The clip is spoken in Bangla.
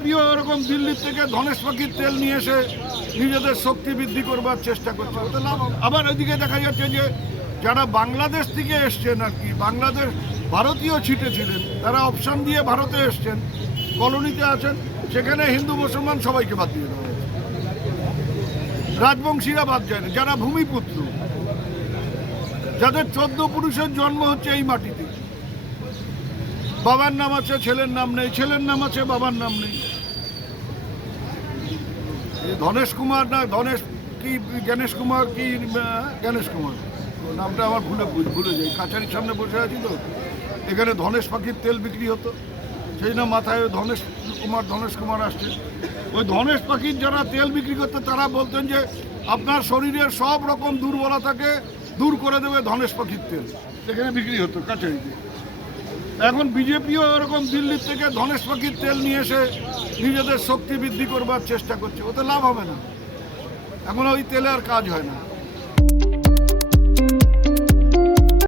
বিজেপিও এরকম দিল্লির থেকে ধনেশ পাখির তেল নিয়ে এসে নিজেদের শক্তি বৃদ্ধি করবার চেষ্টা করছে, ওতে লাভ হবে। আবার ওইদিকে দেখা যাচ্ছে যে যারা বাংলাদেশ থেকে এসছেন আর কি, বাংলাদেশ ভারতীয় ছিটে ছিলেন, তারা অপশান দিয়ে ভারতে এসছেন, কলোনিতে আছেন, সেখানে হিন্দু মুসলমান সবাইকে বাদ দিয়ে দেওয়া হয়েছে। রাজবংশীরা বাদ যায় না, যারা ভূমিপুত্র, যাদের 14 পুরুষের জন্ম হচ্ছে এই মাটিতে, বাবার নাম আছে ছেলের নাম নেই, ছেলের নাম আছে বাবার নাম নেই। ধনেশ কুমার না ধনেশ কি গণেশ কুমার কি গণেশ কুমার নামটা আমার ভুলে যাই। কাছারির সামনে বসে আছি তো, এখানে ধনেশ পাখির তেল বিক্রি হতো, সেই না মাথায় ধনেশ কুমার আসছে। ওই ধনেশ পাখির যারা তেল বিক্রি করতো তারা বলতেন যে আপনার শরীরের সব রকম দুর্বলতাকে দূর করে দেবে ধনেশ পাখির তেল, সেখানে বিক্রি হতো কাছারিতে। এখন বিজেপিও এরকম দিল্লির থেকে ধনেশ পাখির তেল নিয়ে এসে নিজেদের শক্তি বৃদ্ধি করবার চেষ্টা করছে, ওতে লাভ হবে না। এখন ওই তেলে আর কাজ হয় না।